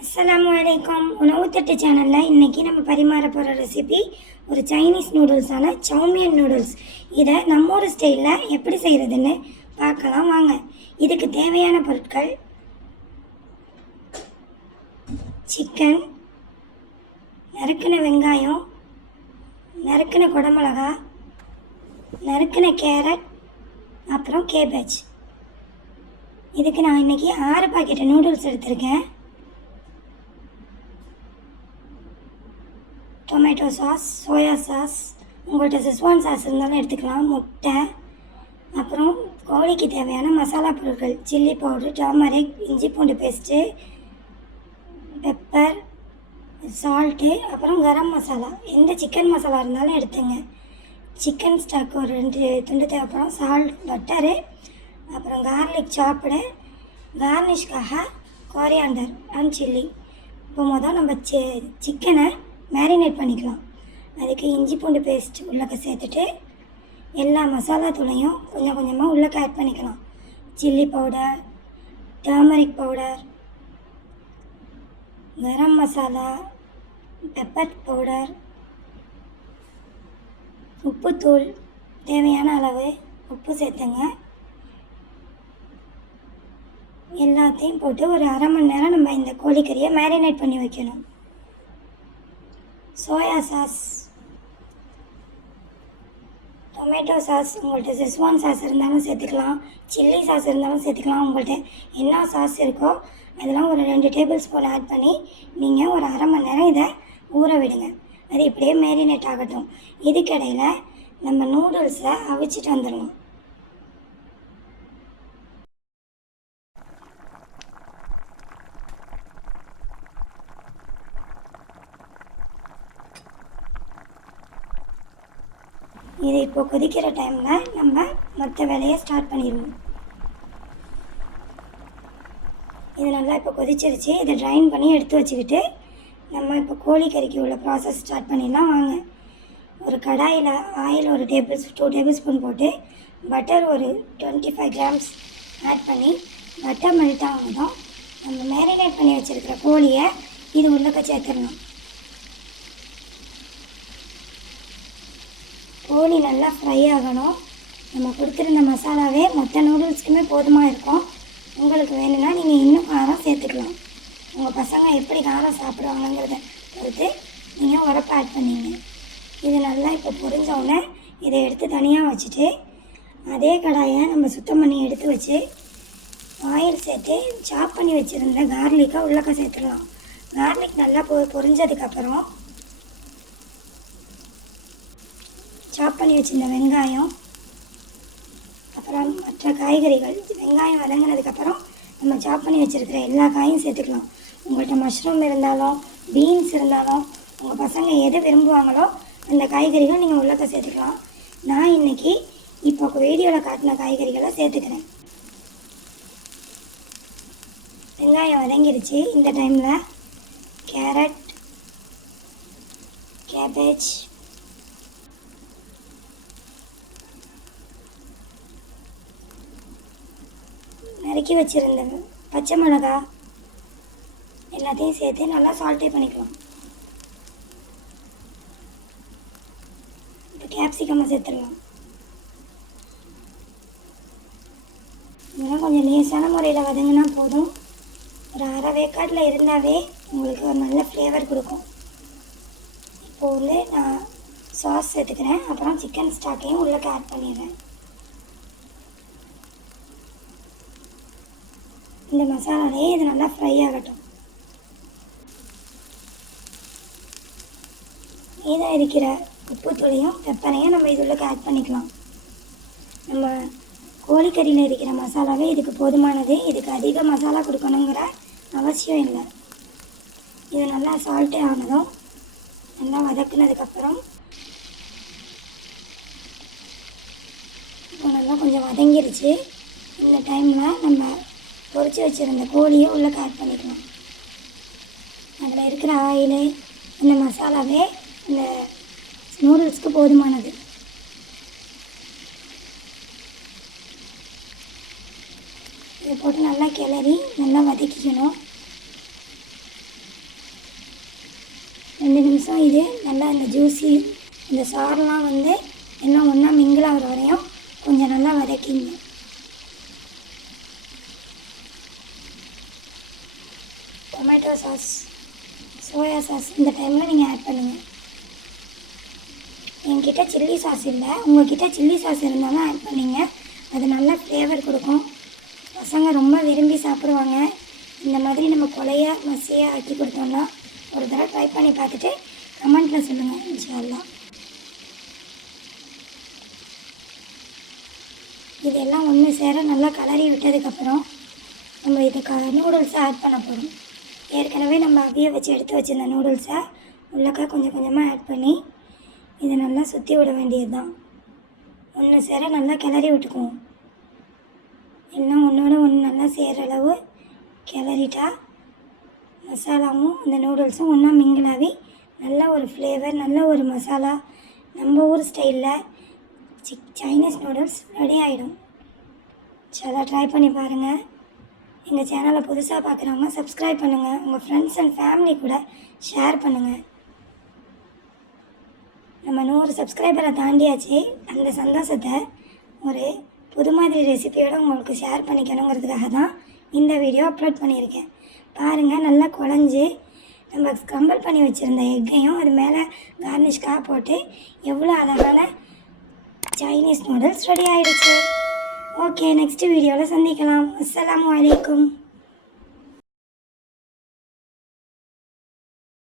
அஸ்ஸலாமு அலைக்கும். உணவு தட்டு சேனலில் இன்றைக்கி நம்ம பரிமாற போகிற ரெசிபி ஒரு சைனீஸ் நூடுல்ஸான சௌமியன் நூடுல்ஸ். இதை நம்ம ஊர் ஸ்டைலில் எப்படி செய்கிறதுன்னு பார்க்கலாம் வாங்க. இதுக்கு தேவையான பொருட்கள்: சிக்கன், நறுக்கின வெங்காயம், நறுக்கின குடமிளகா, நறுக்கின கேரட், அப்புறம் கேபேஜ். இதுக்கு நான் இன்றைக்கி 6 பாக்கெட்டு நூடுல்ஸ் எடுத்திருக்கேன். டொமேட்டோ சாஸ், சோயா சாஸ், உங்கள்கிட்ட செஸ்வான் சாஸ் இருந்தாலும் எடுத்துக்கலாம், முட்டை, அப்புறம் கோழிக்கு தேவையான மசாலா பொருட்கள்: சில்லி பவுடர், டர்மரிக், இஞ்சி பூண்டு பேஸ்ட்டு, பெப்பர், சால்ட்டு, அப்புறம் கரம் மசாலா. எந்த சிக்கன் மசாலா இருந்தாலும் எடுத்துங்க. சிக்கன் ஸ்டாக் ஒரு 2 துண்டு தேவைப்படும். சால்ட், பட்டரு, அப்புறம் கார்லிக் சாப்பிடு, கார்னிஷ்காக கோரியாண்டர் அண்ட் சில்லி. இப்போ நம்ம சிக்கனை மேரினேட் பண்ணிக்கலாம். அதுக்கு இஞ்சி பூண்டு பேஸ்ட் உள்ளக்க சேர்த்துட்டு எல்லா மசாலா தூளையும் கொஞ்சம் கொஞ்சமாக உள்ளக்க ஆட் பண்ணிக்கலாம். Chilli powder, turmeric powder, garam masala, pepper powder, உப்புத்தூள் தேவையான அளவு உப்பு சேர்த்துங்க. எல்லாத்தையும் போட்டு ஒரு அரை மணி நேரம் நம்ம இந்த கோழிக்கறியை மேரினேட் பண்ணி வைக்கணும். சோயா சாஸ், டொமேட்டோ சாஸ், உங்கள்கிட்ட செஸ்வான் சாஸ் இருந்தாலும் சேர்த்துக்கலாம், சில்லி சாஸ் இருந்தாலும் சேர்த்துக்கலாம். உங்கள்கிட்ட என்ன சாஸ் இருக்கோ அதெல்லாம் ஒரு 2 டேபிள் ஸ்பூன் ஆட் பண்ணி நீங்கள் ஒரு அரை மணி நேரம் இதை ஊற விடுங்க. அது இப்படியே மேரினேட் ஆகட்டும். இதுக்கிடையில் நம்ம நூடுல்ஸை அவிச்சிட்டு வந்துடலாம். இது இப்போ கொதிக்கிற டைமில் நம்ம மற்ற வேலையை ஸ்டார்ட் பண்ணிடுவோம். இது நல்லா இப்போ கொதிச்சிருச்சு. இதை ட்ரைன் பண்ணி எடுத்து வச்சுக்கிட்டு நம்ம இப்போ கோழிக்கறிக்கு உள்ள ப்ராசஸ் ஸ்டார்ட் பண்ணிடலாம் வாங்க. ஒரு கடாயில் ஆயில் ஒரு 2 டேபிள் ஸ்பூன் போட்டு பட்டர் ஒரு 25 கிராம்ஸ் ஆட் பண்ணி பட்டர் மெல்ட் ஆனதும் நம்ம மேரினேட் பண்ணி வச்சுருக்கிற கோழியை இது உள்ளக்க சேர்த்துடலாம். கோழி நல்லா ஃப்ரை ஆகணும். நம்ம கொடுத்துருந்த மசாலாவே மொத்த நூடுல்ஸ்க்குமே போதுமாக இருக்கும். உங்களுக்கு வேணும்னா நீங்கள் இன்னும் காரம் சேர்த்துக்கலாம். உங்கள் பசங்க எப்படி காரம் சாப்பிடுவாங்கங்கிறத பொறுத்து நீங்கள் உரப்பு ஆட் பண்ணிங்க. இது நல்லா இப்போ பொரிஞ்சோடனே இதை எடுத்து தனியாக வச்சுட்டு அதே கடாயை நம்ம சுத்தம் பண்ணி எடுத்து வச்சு ஆயில் சேர்த்து சாப் பண்ணி வச்சுருந்த கார்லிக்கை உள்ளக்க சேர்த்துடலாம். கார்லிக் நல்லா பொரிஞ்சதுக்கப்புறம் சாப் பண்ணி வச்சுருந்த வெங்காயம், அப்புறம் மற்ற காய்கறிகள். வெங்காயம் வதங்கினதுக்கப்புறம் நம்ம சாப் பண்ணி வச்சுருக்கிற எல்லா காயும் சேர்த்துக்கலாம். உங்கள்கிட்ட மஷ்ரூம் இருந்தாலும் பீன்ஸ் இருந்தாலும் உங்கள் பசங்க எது விரும்புவாங்களோ அந்த காய்கறிகள் நீங்கள் உள்ளக்க சேர்த்துக்கலாம். நான் இன்றைக்கி இப்போ வீடியோவில் காட்டின காய்கறிகளை சேர்த்துக்கிறேன். வெங்காயம் வதங்கிருச்சு. இந்த டைமில் கேரட், கேபேஜ், நறுக்கி வச்சுருந்த பச்சை மிளகா எல்லாத்தையும் சேர்த்து நல்லா சால்ட்டே பண்ணிக்கலாம். இப்போ கேப்சிகம்மை சேர்த்துடலாம். இதெல்லாம் கொஞ்சம் லேசான முறையில் வதங்கினா போதும். ஒரு அரை வேக்காட்டில் இருந்தாவே உங்களுக்கு ஒரு நல்ல ஃப்ளேவர் கொடுக்கும். இப்போது நான் சாஸ் சேர்த்துக்கிறேன். அப்புறம் சிக்கன் ஸ்டாக்கையும் உள்ளே ஆட் பண்ணிடுறேன். இந்த மசாலாலேயே இது நல்லா ஃப்ரை ஆகட்டும். மீதம் இருக்கிற உப்புத்தூளையும் பெப்பரையும் நம்ம இது உள்ளே ஆட் பண்ணிக்கலாம். நம்ம கோழிக்கறியில் இருக்கிற மசாலாவே இதுக்கு போதுமானது. இதுக்கு அதிக மசாலா கொடுக்கணுங்கிற அவசியம் இல்லை. இது நல்லா சால்ட்டே ஆனதும் நல்லா வதக்குனதுக்கப்புறம் இப்போ நல்லா கொஞ்சம் வதங்கிருச்சு. இந்த டைமில் நம்ம பொரிச்சு வச்சுருந்த கோழியை உள்ளே ஆட் பண்ணிக்கலாம். அதில் இருக்கிற ஆயிலு இந்த மசாலாவே இந்த நூடுல்ஸ்க்கு போதுமானது. இதை போட்டு நல்லா கிளறி நல்லா வதக்கிக்கணும். 2 நிமிஷம் இது நல்லா இந்த ஜூஸி இந்த சாரெலாம் வந்து எல்லாம் ஒன்றா மிங்கிள் ஆகிற வரையும் கொஞ்சம் நல்லா வதக்கிங்க. டொமேட்டோ சாஸ், சோயா சாஸ் இந்த டைமில் நீங்கள் ஆட் பண்ணுங்கள். என்கிட்ட சில்லி சாஸ் இல்லை, உங்கள்கிட்ட சில்லி சாஸ் இருந்தாலும் ஆட் பண்ணிங்க. அது நல்லா ஃப்ளேவர் கொடுக்கும். பசங்க ரொம்ப விரும்பி சாப்பிடுவாங்க. இந்த மாதிரி நம்ம கொலையாக மசியாக ஆக்கி கொடுத்தோம்னா ஒரு தடவை ட்ரை பண்ணி பார்த்துட்டு கமெண்ட்டில் சொல்லுங்கள். இன்ஷா அல்லாஹ். இதெல்லாம் ஒன்று சேர நல்லா கலரி விட்டதுக்கப்புறம் நம்ம இதுக்கு நூடுல்ஸை ஆட் பண்ண போகிறோம். ஏற்கனவே நம்ம அவிய வச்சு எடுத்து வச்சுருந்த நூடுல்ஸை உள்ளக்கா கொஞ்சம் கொஞ்சமாக ஆட் பண்ணி இதை நல்லா சுற்றி விட வேண்டியது தான். ஒன்று சேர நல்லா கிளறி விட்டுக்குவோம். எல்லாம் ஒன்றோட ஒன்று நல்லா சேர்கிற அளவு கிளறிட்டா மசாலாவும் இந்த நூடுல்ஸும் ஒன்றா மிங்கிளாகி நல்ல ஒரு ஃப்ளேவர், நல்ல ஒரு மசாலா, நம்ம ஊர் ஸ்டைலில் சைனீஸ் நூடுல்ஸ் ரெடி ஆகிடும். சில ட்ரை பண்ணி பாருங்கள். எங்கள் சேனலை புதுசாக பார்க்குறவங்க சப்ஸ்கிரைப் பண்ணுங்கள். உங்கள் ஃப்ரெண்ட்ஸ் அண்ட் ஃபேமிலி கூட ஷேர் பண்ணுங்கள். நம்ம 100 சப்ஸ்கிரைபரை தாண்டியாச்சு. அந்த சந்தோஷத்தை ஒரு புது மாதிரி ரெசிபியோடு உங்களுக்கு ஷேர் பண்ணிக்கணுங்கிறதுக்காக தான் இந்த வீடியோ அப்லோட் பண்ணியிருக்கேன். பாருங்கள், நல்லா குழஞ்சி நம்ம ஸ்க்ரம்பிள் பண்ணி வச்சுருந்த எக்கையும் அது மேலே கார்னிஷ்காக போட்டு எவ்வளோ அழகான சைனீஸ் நூடுல்ஸ் ரெடி ஆகிடுச்சு. ஓகே, நெக்ஸ்ட் வீடியோவில் சந்திக்கலாம். அஸ்ஸலாமு அலைக்கும்.